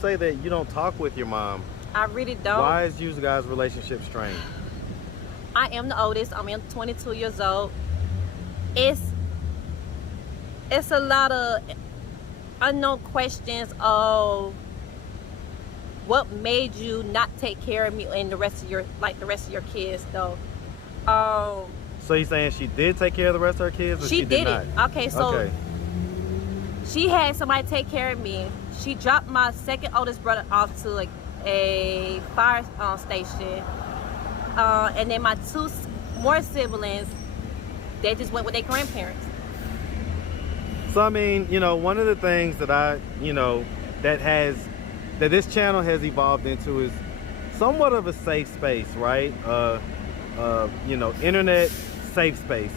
say that you don't talk with your mom. I really don't. Why is you guys' relationship strained? I am the oldest. I'm 22 years old. It's a lot of unknown questions of what made you not take care of me and the rest of your kids though. So you saying she did take care of the rest of her kids, or she did not? Okay, so she had somebody take care of me. She dropped my second oldest brother off to a fire station, and then my two more siblings, they just went with their grandparents. So I mean, you know, one of the things that that this channel has evolved into is somewhat of a safe space, right? You know, internet safe space,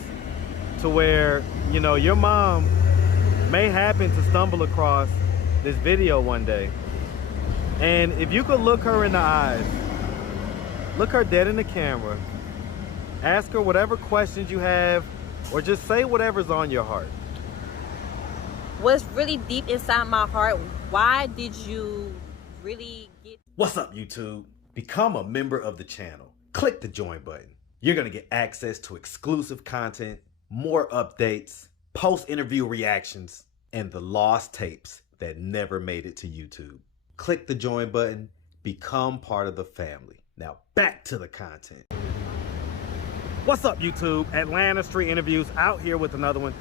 to where, you know, your mom may happen to stumble across this video one day, and if you could look her in the eyes, look her dead in the camera, ask her whatever questions you have, or just say whatever's on your heart. What's really deep inside my heart, why did you really get... What's up, YouTube? Become a member of the channel. Click the join button. You're gonna get access to exclusive content, more updates, post-interview reactions, and the lost tapes that never made it to YouTube. Click the join button, become part of the family. Now back to the content. What's up, YouTube? Atlanta Street Interviews out here with another one.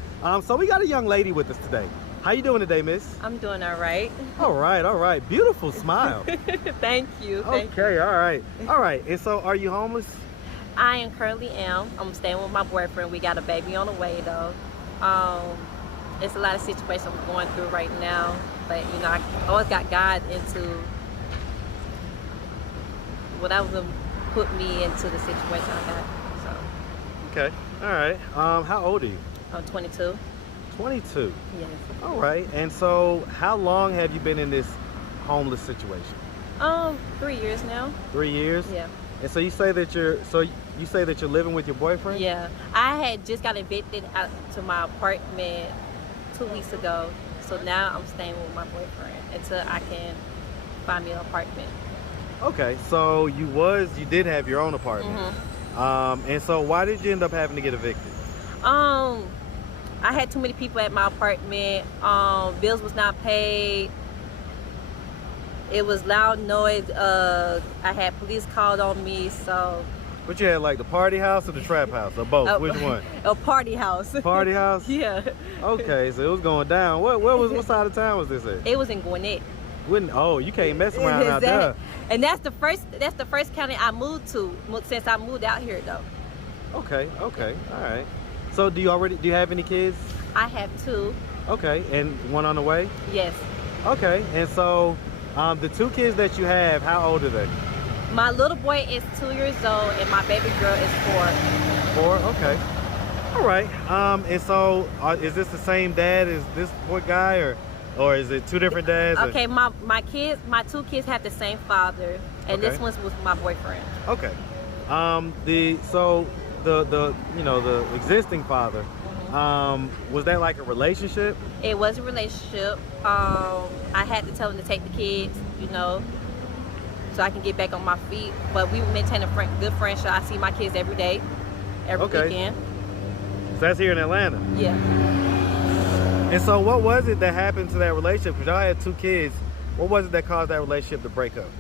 So we got a young lady with us today. How you doing today, miss? I'm doing all right. All right. Beautiful smile. Thank you. Okay, all right. And so are you homeless? I am currently I'm staying with my boyfriend. We got a baby on the way though. It's a lot of situations I'm going through right now, but you know, I always got God into what I was gonna put me into the situation I got. So. Okay, all right. How old are you? I'm 22. 22? Yes. All right, and so how long have you been in this homeless situation? 3 years now. 3 years? Yeah. And so you say that you're living with your boyfriend? Yeah. I had just got evicted out to my apartment 2 weeks ago. So now I'm staying with my boyfriend until I can find me an apartment. Okay, so you did have your own apartment. Mm-hmm. And so why did you end up having to get evicted? I had too many people at my apartment. Bills was not paid. It was loud noise. I had police called on me, so. But you had like the party house or the trap house, or both? Which one? A party house. Party house? Yeah. Okay, so it was going down. What side of town was this at? It was in Gwinnett. Oh, you can't mess around out there. And that's the first county I moved to since I moved out here though. Okay, all right. So do you have any kids? I have 2. Okay, and one on the way? Yes. Okay, and so the 2 kids that you have, how old are they? My little boy is 2 years old and my baby girl is 4. 4, okay. All right, and so is this the same dad as this boy guy, or is it 2 different dads? Okay, my 2 kids have the same father, and this one's with my boyfriend. Okay. The existing father, was that like a relationship? It was a relationship. I had to tell him to take the kids, you know, so I can get back on my feet. But we maintain a good friendship. I see my kids every day, every weekend. So that's here in Atlanta? Yeah. And so what was it that happened to that relationship? Because y'all had 2 kids. What was it that caused that relationship to break up?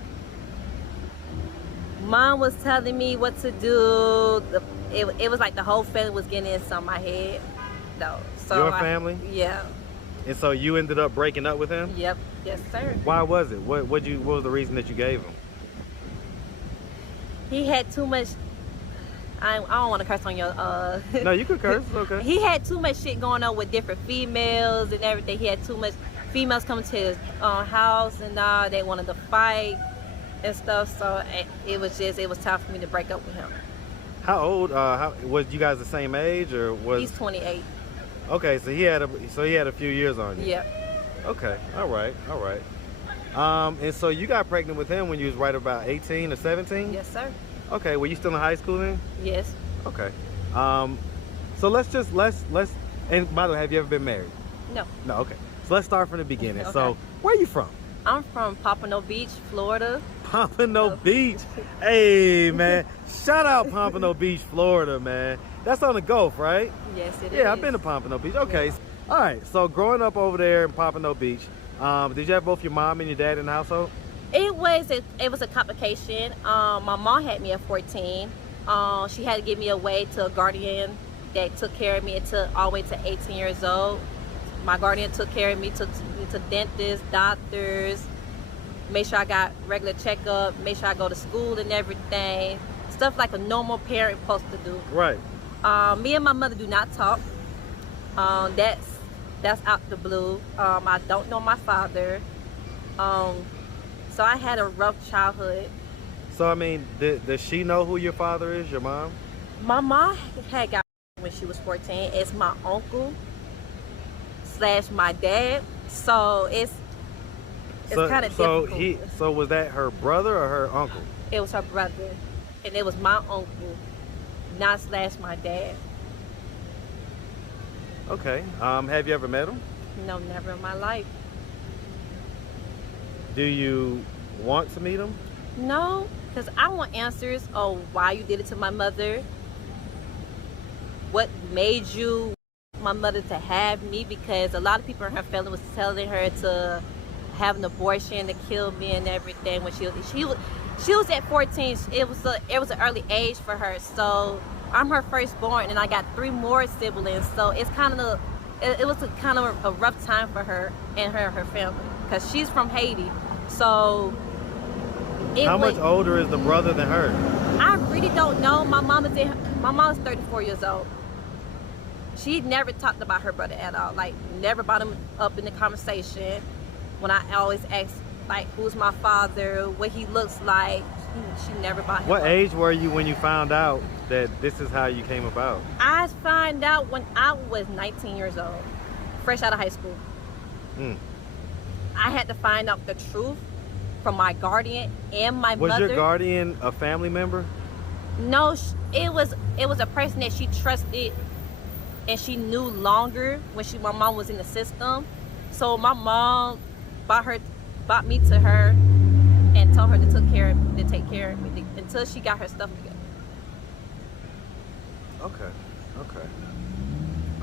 Mom was telling me what to do. It was like the whole family was getting in my head. No. So your family? Yeah. And so you ended up breaking up with him? Yep. Yes, sir. Why was it? What was the reason that you gave him? He had too much. I don't want to curse on your. No, you could curse. It's okay. He had too much shit going on with different females and everything. He had too much females coming to his house and all. They wanted to fight and stuff. So it was time for me to break up with him. How old? Was you guys the same age, or was? He's 28. Okay, so he had a few years on you. Yep. Okay. All right. And so you got pregnant with him when you was right about 18 or 17? Yes, sir. Okay. Were you still in high school then? Yes. Okay. So let's and by the way, have you ever been married? No. No. Okay. So let's start from the beginning. Okay. So where are you from? I'm from Pompano Beach, Florida. Pompano So- Beach. Hey, man. Shout out Pompano Beach, Florida, man. That's on the Gulf, right? Yes, it is. Yeah, I've been to Pompano Beach. Okay. Yes. All right. So growing up over there in Pompano Beach, did you have both your mom and your dad in the household? It was a complication. My mom had me at 14. She had to give me away to a guardian that took care of me until all the way to 18 years old. My guardian took care of me, took me to dentists, doctors, made sure I got regular checkup, made sure I go to school and everything. Stuff like a normal parent supposed to do. Right. Me and my mother do not talk. That's out the blue. I don't know my father. So I had a rough childhood. So, I mean, does she know who your father is, your mom? My mom had got when she was 14. It's my uncle / my dad. So it's kind of difficult. So was that her brother or her uncle? It was her brother, and it was my uncle, not / my dad. Okay. Have you ever met him? No, never in my life. Do you want to meet him? No, because I want answers on why you did it to my mother. What made you my mother to have me? Because a lot of people in her family was telling her to have an abortion, to kill me and everything. When she was at 14. It was an early age for her. So I'm her firstborn, and I got 3 more siblings. So it's it was kind of a rough time for her and her family, because she's from Haiti. So how much older is the brother than her? I really don't know. My mom is 34 years old. She never talked about her brother at all. Like, never brought him up in the conversation. When I always asked, like, who's my father, what he looks like, she never brought him What up. age were you when you found out that this is how you came about? I found out when I was 19 years old, fresh out of high school. I had to find out the truth from my guardian and my mother. Was your guardian a family member? No, it was a person that she trusted, and she knew longer when my mom was in the system. So my mom brought me to her and told her to take care of me until she got her stuff together. Okay.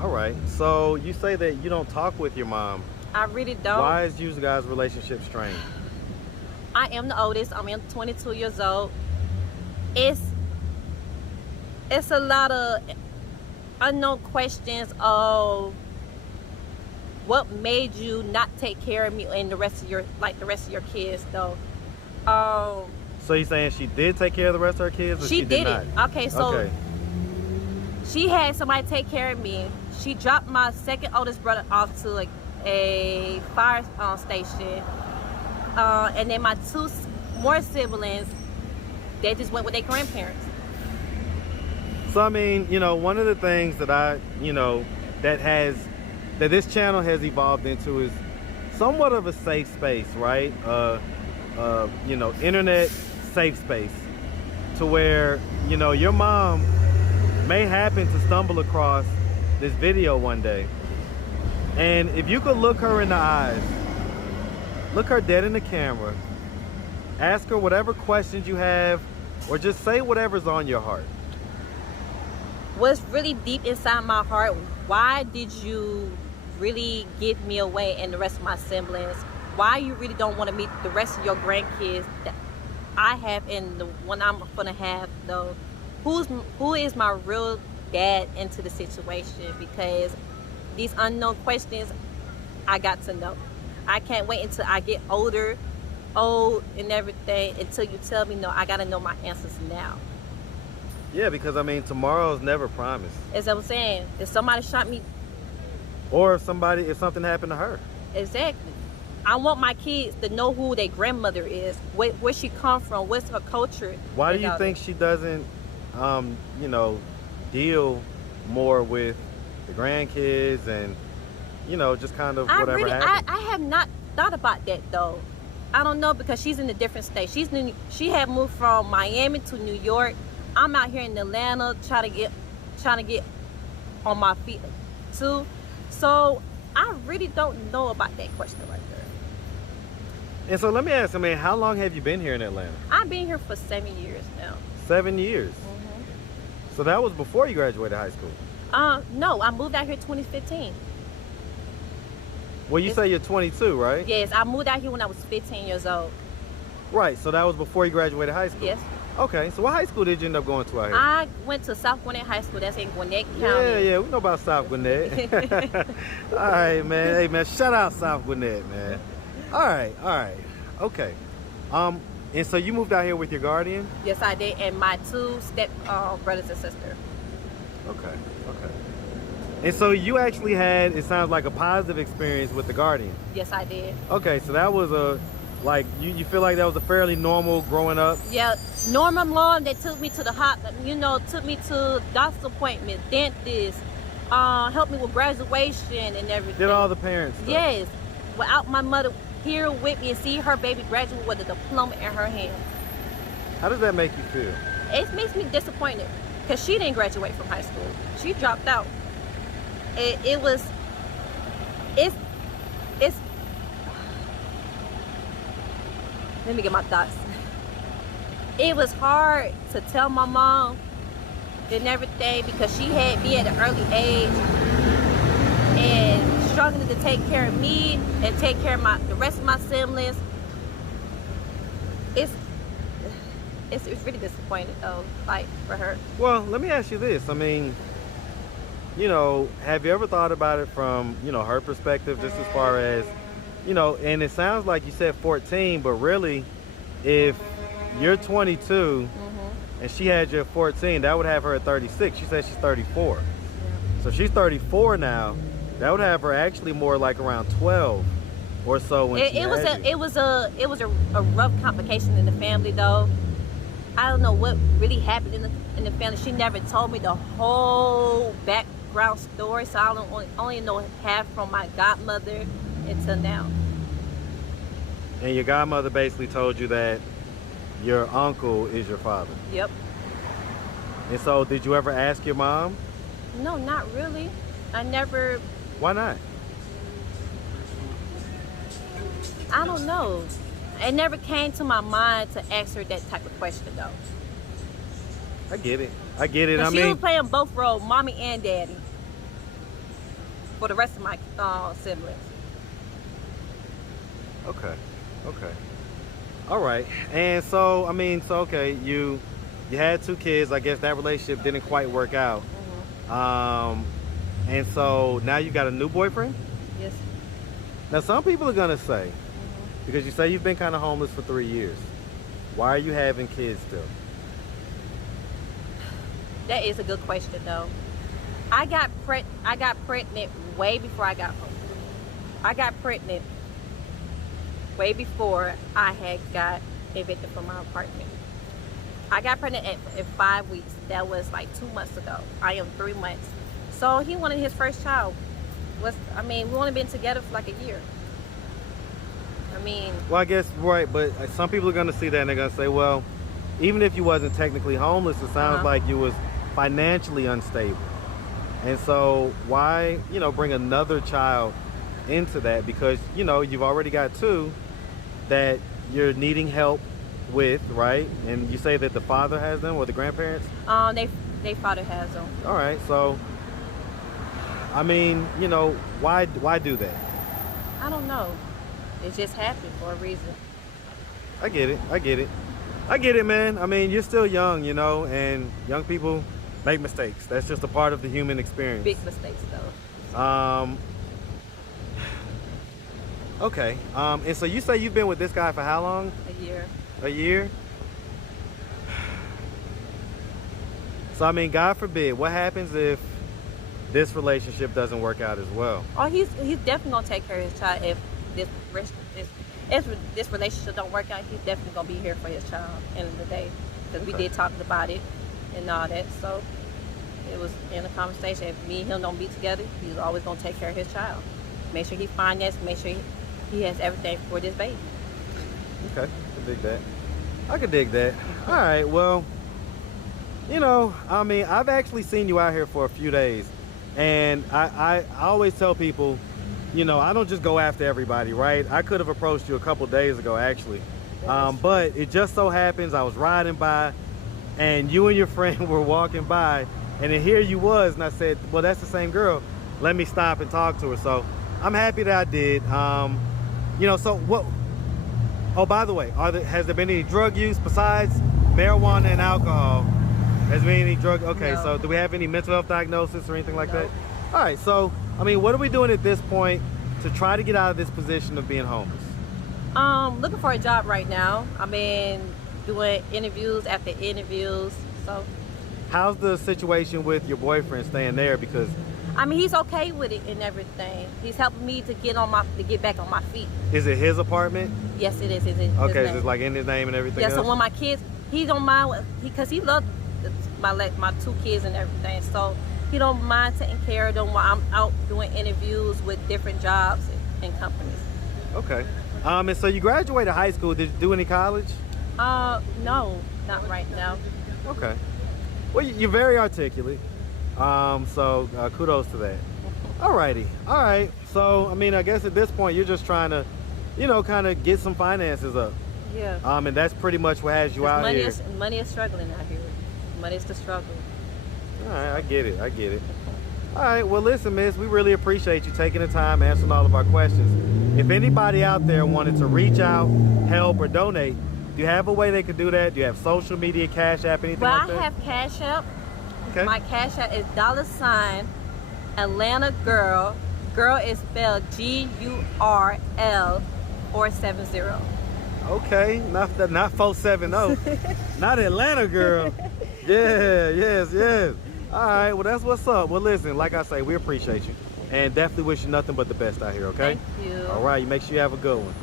All right. So you say that you don't talk with your mom. I really don't. Why is you guys' relationship strained? I am the oldest. I'm 22 years old. It's a lot of unknown questions of what made you not take care of me and the rest of your kids, though. So you're saying she did take care of the rest of her kids, or she did it. not? Okay, so she had somebody take care of me. She dropped my second oldest brother off to a fire station, and then my 2 more siblings, they just went with their grandparents. So, I mean, one of the things that that this channel has evolved into is somewhat of a safe space, right? Internet safe space, to where, your mom may happen to stumble across this video one day. And if you could look her in the eyes, look her dead in the camera, ask her whatever questions you have, or just say whatever's on your heart. What's really deep inside my heart, why did you really give me away and the rest of my siblings? Why you really don't want to meet the rest of your grandkids that I have and the one I'm gonna have, though? Who is my real dad into the situation? Because these unknown questions, I got to know. I can't wait until I get old and everything, until you tell me no. I gotta know my answers now. Yeah, because I mean, tomorrow's never promised. As I'm saying, if somebody shot me, or if something happened to her. Exactly. I want my kids to know who their grandmother is, where she come from, what's her culture. Why do you think she doesn't, deal more with the grandkids and, just kind of whatever happens? I have not thought about that, though. I don't know, because she's in a different state. She had moved from Miami to New York. I'm out here in Atlanta trying to get on my feet too. So I really don't know about that question right And so let me ask, I mean, how long have you been here in Atlanta? I've been here for 7 years now. 7 years. So that was before you graduated high school. No, I moved out here 2015. Well, you say you're 22, right? Yes, I moved out here when I was 15 years old. Right, so that was before you graduated high school? Yes. Okay, so what high school did you end up going to out here? I went to South Gwinnett High School. That's in Gwinnett County. Yeah, we know about South Gwinnett. All right, man. Hey, man, shout out South Gwinnett, man. All right. Okay. And so you moved out here with your guardian? Yes, I did, and my 2 step brothers and sisters. Okay. And so you actually had, it sounds like, a positive experience with the guardian. Yes, I did. Okay, so that was you feel like that was a fairly normal growing up? Yeah, normal mom that took me to the took me to doctor's appointment, dentist, helped me with graduation and everything. Did all the parents stuff? Yes, without my mother here with me and see her baby graduate with a diploma in her hand. How does that make you feel? It makes me disappointed because she didn't graduate from high school. She dropped out. It's let me get my thoughts. It was hard to tell my mom and everything because she had me at an early age and struggling to take care of me and take care of the rest of my siblings. It's really disappointing though, like for her. Well, let me ask you this. I mean, have you ever thought about it from, her perspective, just as far as, and it sounds like you said 14, but really, if you're 22 and she had you at 14, that would have her at 36. She said she's 34. Yeah. So she's 34 now. That would have her actually more like around 12 or so when it was a rough complication in the family though. I don't know what really happened in the family. She never told me the whole background story, so I only know half from my godmother until now. And your godmother basically told you that your uncle is your father? Yep. And so did you ever ask your mom? No, not really. I never. Why not? I don't know. It never came to my mind to ask her that type of question though. I get it. I mean, she was playing both roles, mommy and daddy, for the rest of my siblings. Okay. All right. And so, I mean, okay, you had 2 kids. I guess that relationship didn't quite work out. And so now you got a new boyfriend? Yes. Now, some people are going to say, because you say you've been kind of homeless for 3 years, why are you having kids still? That is a good question though. I got pregnant way before I got home. I got pregnant way before I had got evicted from my apartment. I got pregnant at 5 weeks. That was like 2 months ago. I am 3 months. So he wanted his first child. We only been together for like a year. Well, I guess, right, but some people are going to see that and they're going to say, well, even if you wasn't technically homeless, it sounds like you was financially unstable. And so why, bring another child into that? Because, you've already got 2 that you're needing help with, right? And you say that the father has them or the grandparents? They father has them. All right, so, why do that? I don't know. It just happened for a reason. I get it, man. I mean, you're still young, and young people make mistakes. That's just a part of the human experience. Big mistakes, though. Okay. And so you say you've been with this guy for how long? A year. A year? So, God forbid, what happens if this relationship doesn't work out as well? Oh, he's definitely gonna take care of his child if this relationship don't work out. He's definitely gonna be here for his child end of the day, because we did talk about it and all that. So it was in a conversation. If me and him don't be together, he's always gonna take care of his child. Make sure he financed. Make sure he has everything for this baby. Okay, I can dig that. All right, well, I've actually seen you out here for a few days, and I always tell people, you know, I don't just go after everybody, right? I could have approached you a couple days ago, actually. That is But it just so happens I was riding by and you and your friend were walking by, and then here you was, and I said, well, that's the same girl. Let me stop and talk to her. So I'm happy that I did. You know, so what, oh, by the way, has there been any drug use besides marijuana and alcohol? Has there been any drug? Okay, No. so do we have any mental health diagnosis or anything like No. that? All right, so, I mean, what are we doing at this point to try to get out of this position of being homeless? Looking for a job right now. I've been doing interviews after interviews. So, How's the situation with your boyfriend staying there? Because I mean, he's okay with it and everything. He's helping me to get back on my feet. is it his apartment? Yes, it is. It's his Okay, name. so it's like in his name and everything Yeah. else? So when my kids, he don't mind because he loves my two kids and everything. So he don't mind taking care of them while I'm out doing interviews with different jobs and companies. Okay. And so you graduated high school. Did you do any college? No, not right now. Okay. Well, you're very articulate. So kudos to that. Alrighty. All right. So, I mean, I guess at this point, you're just trying to, you know, kind of get some finances up. Yeah. And that's pretty much what has you out here. Money is struggling out here. Money is the struggle. All right. I get it. I get it. All right. Well, listen, miss, we really appreciate you taking the time answering all of our questions. If anybody out there wanted to reach out, help, or donate, do you have a way they could do that? Do you have social media, Cash App, anything Well, like that? I have Cash App. Okay. My Cash App is $Atlanta Girl. Girl is spelled GURL 470. Okay, not 470. Not Atlanta Girl. Yeah, yes. All right, well, that's what's up. Well, listen, like I say, we appreciate you and definitely wish you nothing but the best out here, okay? Thank you. All right, you make sure you have a good one.